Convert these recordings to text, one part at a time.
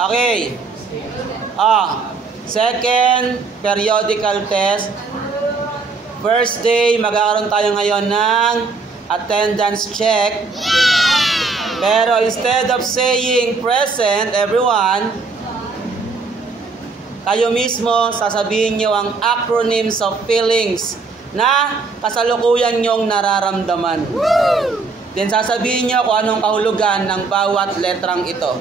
Okay. Second periodical test. First day, magkakaroon tayo ngayon ng attendance check. Pero instead of saying present, everyone, kayo mismo sasabihin nyo ang acronyms of feelings na kasalukuyan nyong nararamdaman. Then sasabihin nyo kung anong kahulugan ng bawat letrang ito.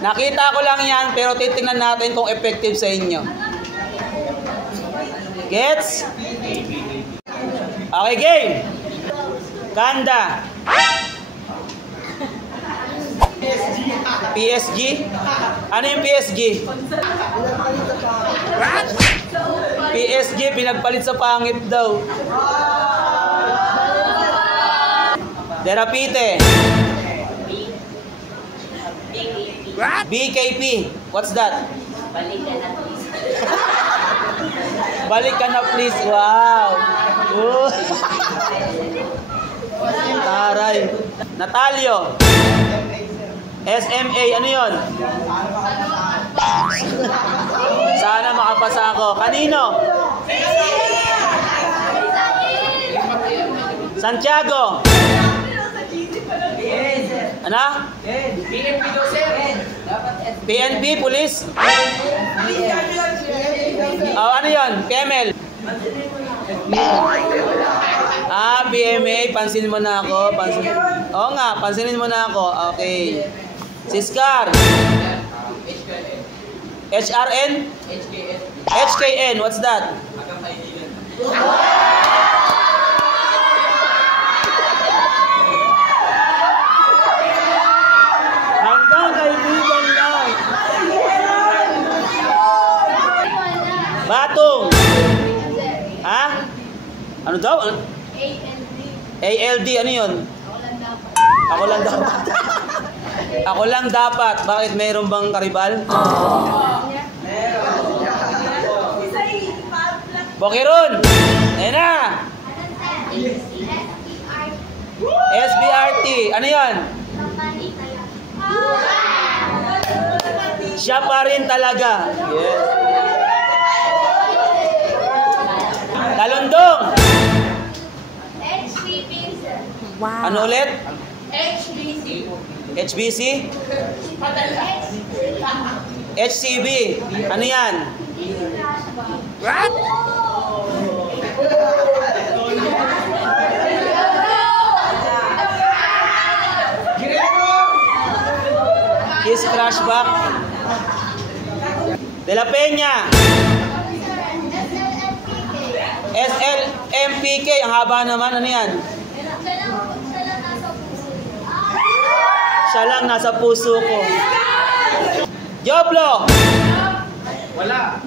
Nakita ko lang yan, pero titingnan natin kung effective sa inyo. Gets? Okay, game! Kanda. PSG? Ano yung PSG? PSG, pinagpalit sa pangit daw. Derapite. BKP. What's that? Balik ka na please. Wow. Taray. Natalio. SMA. Ano yun? Sana makapasa ako. Kanino? Santiago. Ano? PNP daw, sir. PNP, police? Ano yun? PML? PMA. Pansinin mo na ako. Oo nga, pansinin mo na ako. Okay. Siskar. HRN? HKN. What's that? Hanggang kaibigan lang. Batong. Ha? Ano daw? ALD. Ano yun? Ako lang dapat. Ako lang dapat. Bakit mayroon bang karibal? Bokirun! Ayan na! SBRT. Ano yan? Siya pa rin talaga. Yes. Talondong! Wow. Ano ulit? HBC? HCB? Ano yan? What? Kiss Crashback? De La Peña? SLMPK? Ang haba naman. Ano yan? Siya lang nasa puso ko. Joblo! Wala.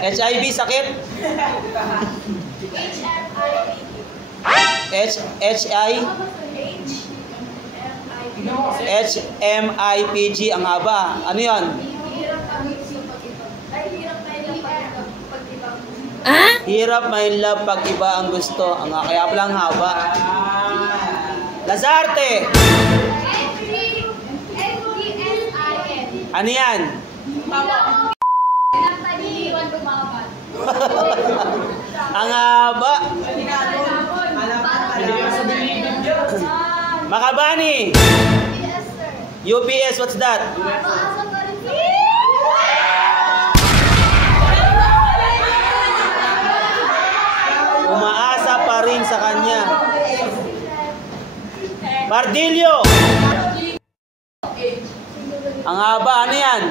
HIV sakit? HMIPG ang haba. Ano yan? Hirap may love pag iba ang gusto. Kaya palang haba. Lazarte. Ano yan? Ang haba. Makabani. UPS, what's that? Umaasa pa rin sa kanya. Bardillo. Ang haba, ano yan?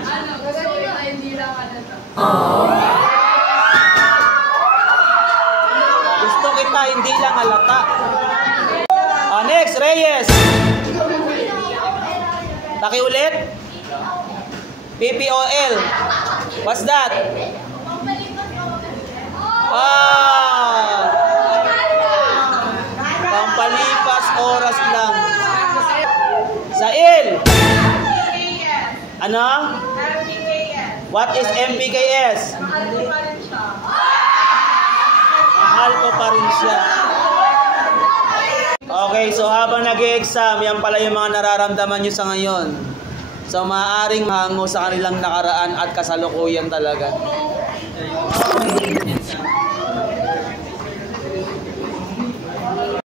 Gusto kita, hindi lang halata. Next, Reyes. Pakiulit. PPOL. What's that? Pampalipas oras lang. Sail. Ano? What is MPKS? Mahal ko pa rin siya. Okay, so habang nag-exam, yan pala yung mga nararamdaman nyo sa ngayon. So, maaaring mahango sa kanilang nakaraan at kasalukuyan talaga.